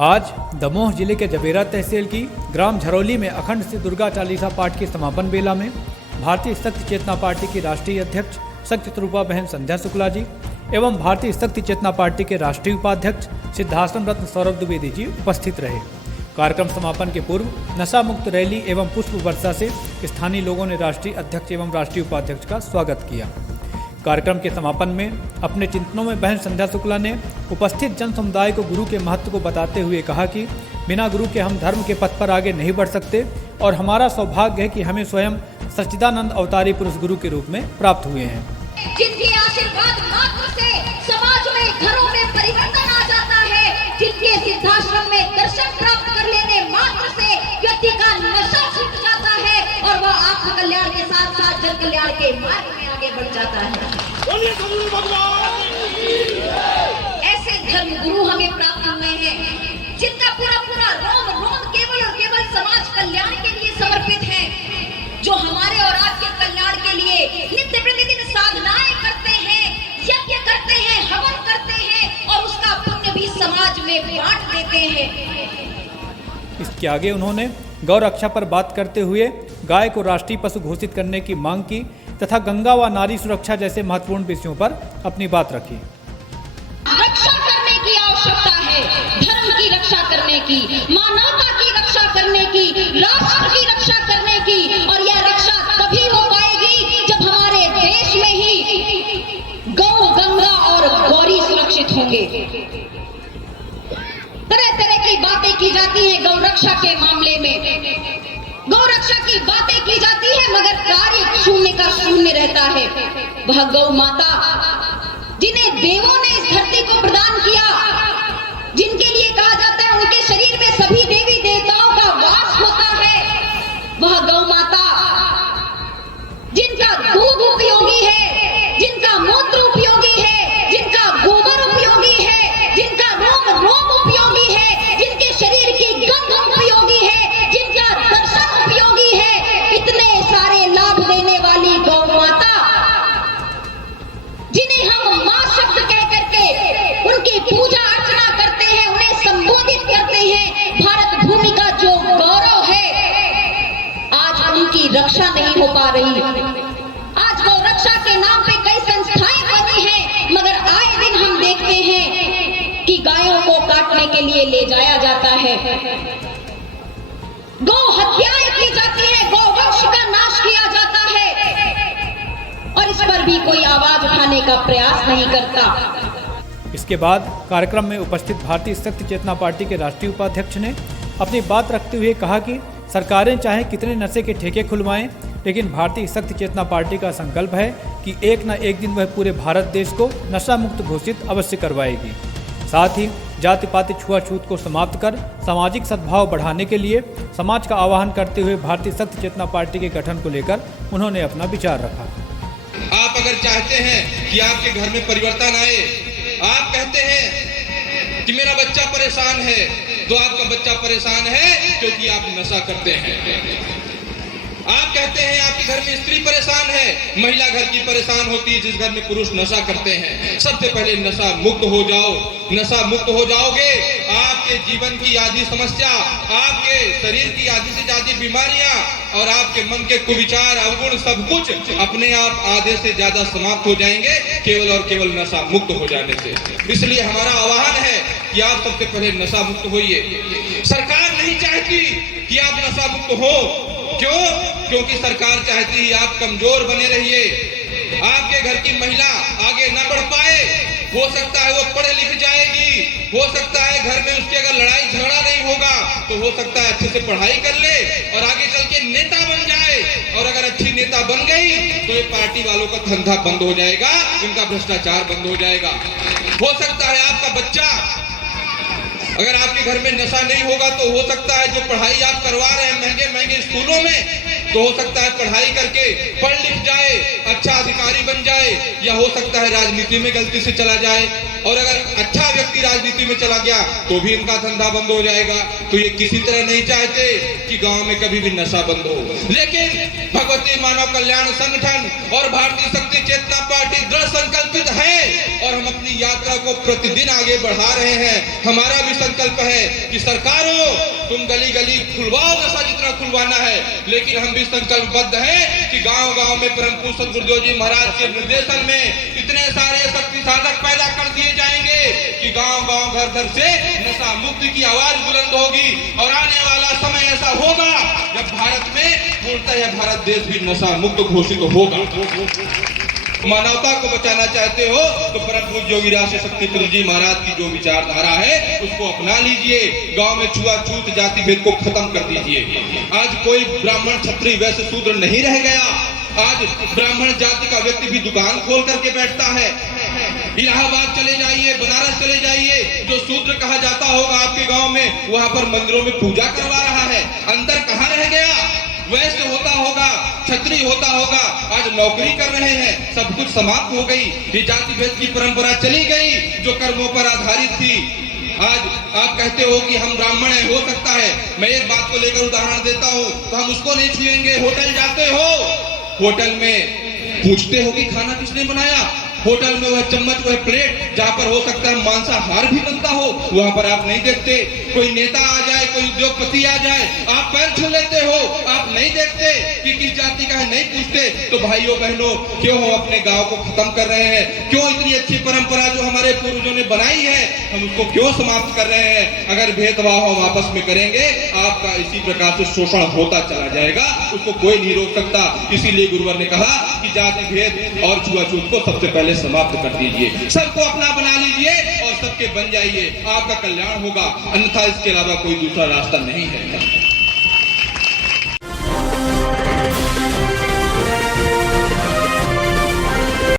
आज दमोह जिले के जबेरा तहसील की ग्राम झरौली में अखंड श्री दुर्गा चालीसा पाठ के समापन बेला में भारतीय शक्ति चेतना पार्टी की राष्ट्रीय अध्यक्ष शक्ति स्वरूपा बहन संध्या शुक्ला जी एवं भारतीय शक्ति चेतना पार्टी के राष्ट्रीय उपाध्यक्ष सिद्धाश्रम रत्न सौरभ द्विवेदी जी उपस्थित रहे। कार्यक्रम समापन के पूर्व नशा मुक्त रैली एवं पुष्प वर्षा से स्थानीय लोगों ने राष्ट्रीय अध्यक्ष एवं राष्ट्रीय उपाध्यक्ष का स्वागत किया। कार्यक्रम के समापन में अपने चिंतनों में बहन संध्या शुक्ला ने उपस्थित जन समुदाय को गुरु के महत्व को बताते हुए कहा कि बिना गुरु के हम धर्म के पथ पर आगे नहीं बढ़ सकते और हमारा सौभाग्य है कि हमें स्वयं सच्चिदानंद अवतारी पुरुष गुरु के रूप में प्राप्त हुए हैं। जिनके आशीर्वाद मात्र से समाज में घरों में परिवर्तन आ जाता है, जिनके सिद्धाश्रम में दर्शन प्राप्त कर लेने मात्र से व्यक्ति का नशा छूट जाता है और वह आत्म कल्याण के साथ साथ जन कल्याण के मार्ग में आगे बढ़ जाता है। ऐसे धर्म गुरु हमें प्राप्त हुए हैं जिनका पूरा रोम रोम केवल और केवल समाज कल्याण के लिए समर्पित है, जो हमारे और आपके कल्याण के लिए नित्य प्रतिदिन साधनाएं करते हैं, यज्ञ करते हैं, हवन करते हैं और उसका पुण्य भी समाज में बांट देते हैं। इसके आगे उन्होंने गौ रक्षा पर बात करते हुए गाय को राष्ट्रीय पशु घोषित करने की मांग की तथा गंगा व नारी सुरक्षा जैसे महत्वपूर्ण विषयों पर अपनी बात रखी। रक्षा करने की आवश्यकता है, धर्म की रक्षा करने की, मानवता की रक्षा करने की, राष्ट्र की रक्षा करने की, और यह रक्षा तभी हो पाएगी जब हमारे देश में ही गौ, गंगा और गौरी सुरक्षित होंगे। तरह तरह की बातें की जाती हैं गौ रक्षा के मामले में, गौ रक्षा की बातें की जाती है मगर कार्य शून्य का शून्य रहता है। वह गौ माता जिन्हें देवों ने इस धरती को प्रदान किया, जिनके लिए कहा जाता है उनके शरीर में सभी देवी देवताओं का वास होता है, वह गौ माता जिनका दूध उपयोगी है, जिनका मूत्र उपयोगी है, जिनका गोबर उपयोगी है, जिनका रोम रोम उपयोगी है, जिनके शरीर की गंध उपयोगी है, जिनका दर्शन उपयोगी है, इतने सारे लाभ देने वाली गौ माता जिन्हें हम मां शब्द कह करके उनकी पूजा अर्चना करते हैं, उन्हें संबोधित करते हैं, भारत भूमि का जो गौरव है, आज उनकी रक्षा नहीं हो पा रही। आज गौ रक्षा के नाम पे कई संस्थाएं बनी हैं मगर आए दिन हम देखते हैं कि गायों को काटने के लिए ले जाया जाता है, गौ हत्याएं की जाती है, गौ वंश का नाश किया जाता है और इस पर भी कोई आवाज उठाने का प्रयास नहीं करता। इसके बाद कार्यक्रम में उपस्थित भारतीय शक्ति चेतना पार्टी के राष्ट्रीय उपाध्यक्ष ने अपनी बात रखते हुए कहा कि सरकारें चाहे कितने नशे के ठेके खुलवाएं, लेकिन भारतीय शक्ति चेतना पार्टी का संकल्प है कि एक न एक दिन वह पूरे भारत देश को नशा मुक्त घोषित अवश्य करवाएगी। साथ ही जाति पाति छुआछूत को समाप्त कर सामाजिक सद्भाव बढ़ाने के लिए समाज का आह्वान करते हुए भारतीय शक्ति चेतना पार्टी के गठन को लेकर उन्होंने अपना विचार रखा। आप अगर चाहते हैं कि आपके घर में परिवर्तन आए, आप कहते हैं कि मेरा बच्चा परेशान है, तो आपका बच्चा परेशान है क्योंकि आप नशा करते हैं। आप कहते हैं आपके घर में स्त्री परेशान है, महिला घर की परेशान होती है जिस घर में पुरुष नशा करते हैं। सबसे पहले नशा मुक्त हो जाओ। नशा मुक्त हो जाओगे, आपके जीवन की आधी समस्या, आपके शरीर की आधी से ज्यादा बीमारियां और आपके मन के कुविचार, अवगुण सब कुछ अपने आप आधे से ज्यादा समाप्त हो जाएंगे केवल और केवल नशा मुक्त हो जाने से। इसलिए हमारा आह्वान है कि आप सबसे पहले नशा मुक्त होइए। सरकार नहीं चाहती कि आप नशा मुक्त हो, क्यों? क्योंकि सरकार चाहती है आप कमजोर बने रहिए, आपके घर की महिला आगे न बढ़ पाए। हो सकता है वो पढ़े लिख जाएगी, हो सकता है घर में उसके अगर लड़ाई झगड़ा नहीं होगा तो हो सकता है अच्छे से पढ़ाई कर ले और आगे चल के नेता बन जाए, और अगर अच्छी नेता बन गई तो ये पार्टी वालों का धंधा बंद हो जाएगा, इनका भ्रष्टाचार बंद हो जाएगा। हो सकता है आपका बच्चा अगर आपके घर में नशा नहीं होगा तो हो सकता है जो पढ़ाई आप करवा रहे हैं महंगे महंगे स्कूलों में, तो हो सकता है पढ़ाई करके पढ़ लिख जाए, अच्छा अधिकारी बन जाए, या हो सकता है राजनीति में गलती से चला जाए। और अगर अच्छा व्यक्ति राजनीति शक्ति में चला गया तो भी इनका धंधा बंद हो जाएगा। तो ये किसी तरह नहीं चाहते कि गांव में कभी भी नशा बंद हो। लेकिन भगवती मानव कल्याण संगठन और भारतीय शक्ति चेतना पार्टी दृढ़ संकल्पित है और हम अपनी यात्रा को प्रतिदिन आगे बढ़ा रहे हैं। हमारा भी संकल्प है कि सरकारों तुम गली गली खुलवाओ नशा जितना खुलवाना है, लेकिन हम भी संकल्पबद्ध हैं कि गांव गांव में परम पूज्य सद्गुरुदेव जी महाराज के निर्देशन में इतने सारे शक्ति साधक पैदा कर दिए जाएंगे कि गांव गांव घर घर से नशा मुक्ति की आवाज बुलंद होगी। और आने वाला समय ऐसा होगा जब भारत में पूर्णतः भारत देश भी नशा मुक्त घोषित होगा। मानवता को बचाना चाहते हो तो परम पूज्य योगी राज शक्ति जी महाराज की जो विचारधारा है उसको अपना लीजिए। गांव में छुआछूत जाति भेद को खत्म कर दीजिए। आज कोई ब्राह्मण क्षत्रिय वैश्य शूद्र नहीं रह गया। आज ब्राह्मण जाति का व्यक्ति भी दुकान खोल करके बैठता है। इलाहाबाद चले जाइए, बनारस चले जाइए, जो शूद्र कहा जाता होगा आपके गांव में, वहां पर मंदिरों में पूजा करवा रहा है। अंतर कहाँ रह गया? वैश्य होता होगा, क्षत्रिय होता होगा, आज नौकरी कर रहे हैं। सब कुछ समाप्त हो गई। ये जाति भेद की परंपरा चली गई जो कर्मों पर आधारित थी। आज आप कहते हो कि हम ब्राह्मण हैं, हो सकता है। मैं एक बात को लेकर उदाहरण देता हूँ, तो हम उसको नहीं छुएंगे। होटल जाते हो, होटल में पूछते हो कि खाना किसने बनाया। होटल में वह चम्मच, वह प्लेट जहाँ पर हो सकता है मांसाहार भी बनता हो, वहां पर आप नहीं देखते। कोई नेता आ जाए, कोई उद्योगपति आ जाए, आप पैर छू लेते हो। आप नहीं देखते कि किस जाति का है, नहीं पूछते। तो भाइयों बहनों, क्यों हम अपने गांव को खत्म कर रहे हैं? क्यों इतनी अच्छी परंपरा जो हमारे पूर्वजों ने बनाई है हम उसको क्यों समाप्त कर रहे हैं? अगर भेदभाव हम आपस में करेंगे, आपका इसी प्रकार से शोषण होता चला जाएगा, उसको कोई नहीं रोक सकता। इसीलिए गुरुवर ने कहा कि जाति भेद और छुआछूत को सबसे पहले समाप्त कर दीजिए। सबको अपना बना लीजिए और सबके बन जाइए, आपका कल्याण होगा। अन्यथा इसके अलावा कोई दूसरा रास्ता नहीं है।